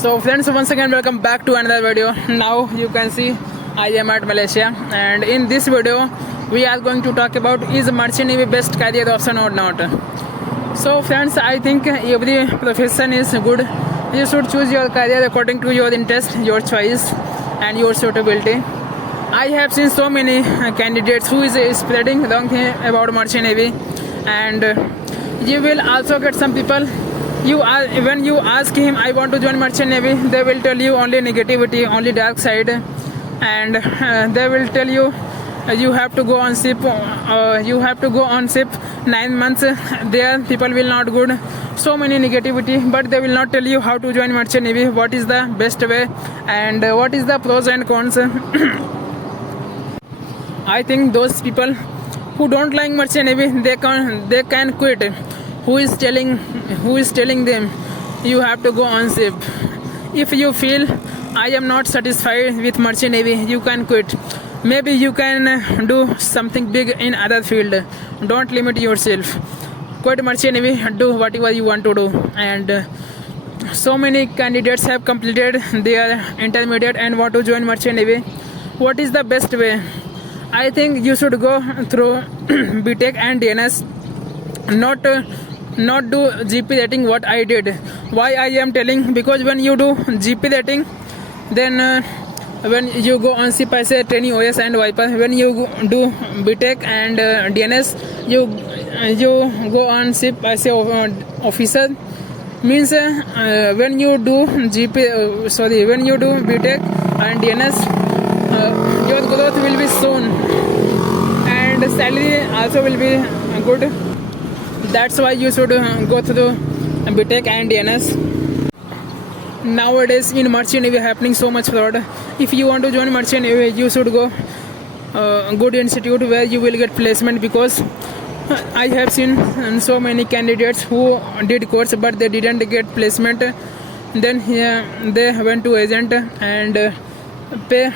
So friends, once again welcome back to another video. Now you can see I am at Malaysia, and in this video we are going to talk about is merchant navy best career option or not. So friends, I think every profession is good. You should choose your career according to your interest, your choice and your suitability. I have seen so many candidates who is spreading wrong thing about merchant navy, and you will also get some people when you ask him I want to join merchant navy, they will tell you only negativity, only dark side, and they will tell you you have to go on ship, 9 months there people will not good, so many negativity, but they will not tell you how to join merchant navy, what is the best way and what is the pros and cons. I think those people who don't like merchant navy, they can quit. Who is telling them you have to go on ship? If you feel I am not satisfied with merchant navy, you can quit. Maybe you can do something big in other field. Don't limit yourself. Quit merchant navy, do whatever you want to do. And so many candidates have completed their intermediate and want to join merchant navy. What is the best way? I think you should go through BTech and DNS, not do GP rating what I did. Why I am telling? Because when you do GP rating, then when you go on ship I say training OS and Viper. When you do BTech and DNS, you go on ship I say officer. Means when you do when you do BTech and DNS, your growth will be soon and salary also will be good. That's why you should go through BTech and DNS. Nowadays in merchant navy happening so much fraud. If you want to join merchant navy, you should go good institute where you will get placement, because I have seen so many candidates who did course but they didn't get placement. Then they went to agent and pay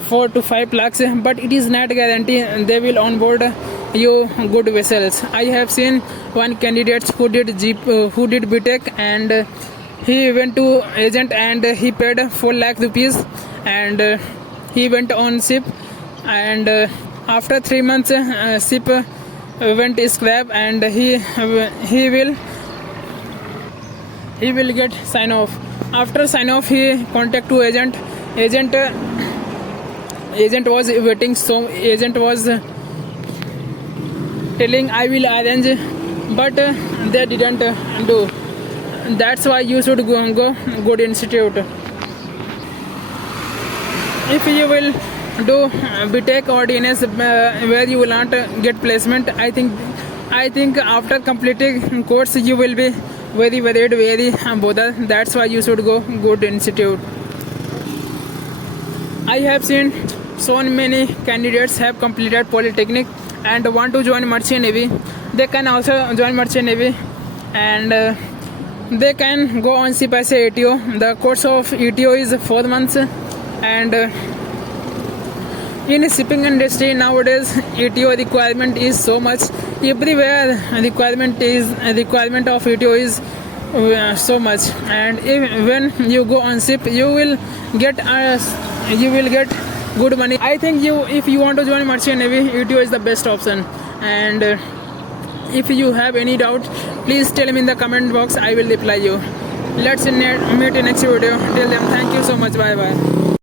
4 to 5 lakhs, but it is not guarantee they will onboard you good vessels. I have seen one candidate who did BTech and he went to agent and he paid 4 lakh rupees and he went on ship, and after 3 months ship went scrap and he will get sign off. After sign off he contact to agent was waiting, so agent was telling I will arrange, but they didn't do. That's why you should go good institute. If you will do BTech or DNS where you will not get placement, I think after completing course you will be very worried, very bothered. That's why you should go good institute. I have seen so many candidates have completed polytechnic and want to join merchant navy. They can also join merchant navy and they can go on ship as a ATO. The course of ETO is 4 months, and in shipping industry nowadays ETO requirement is so much. Everywhere requirement of ETO is so much, and when you go on ship you will get good money. I think if you want to join merchant navy, ETO is the best option. And if you have any doubt, please tell me in the comment box. I will reply you. Let's meet in next video. Till then, thank you so much. Bye bye.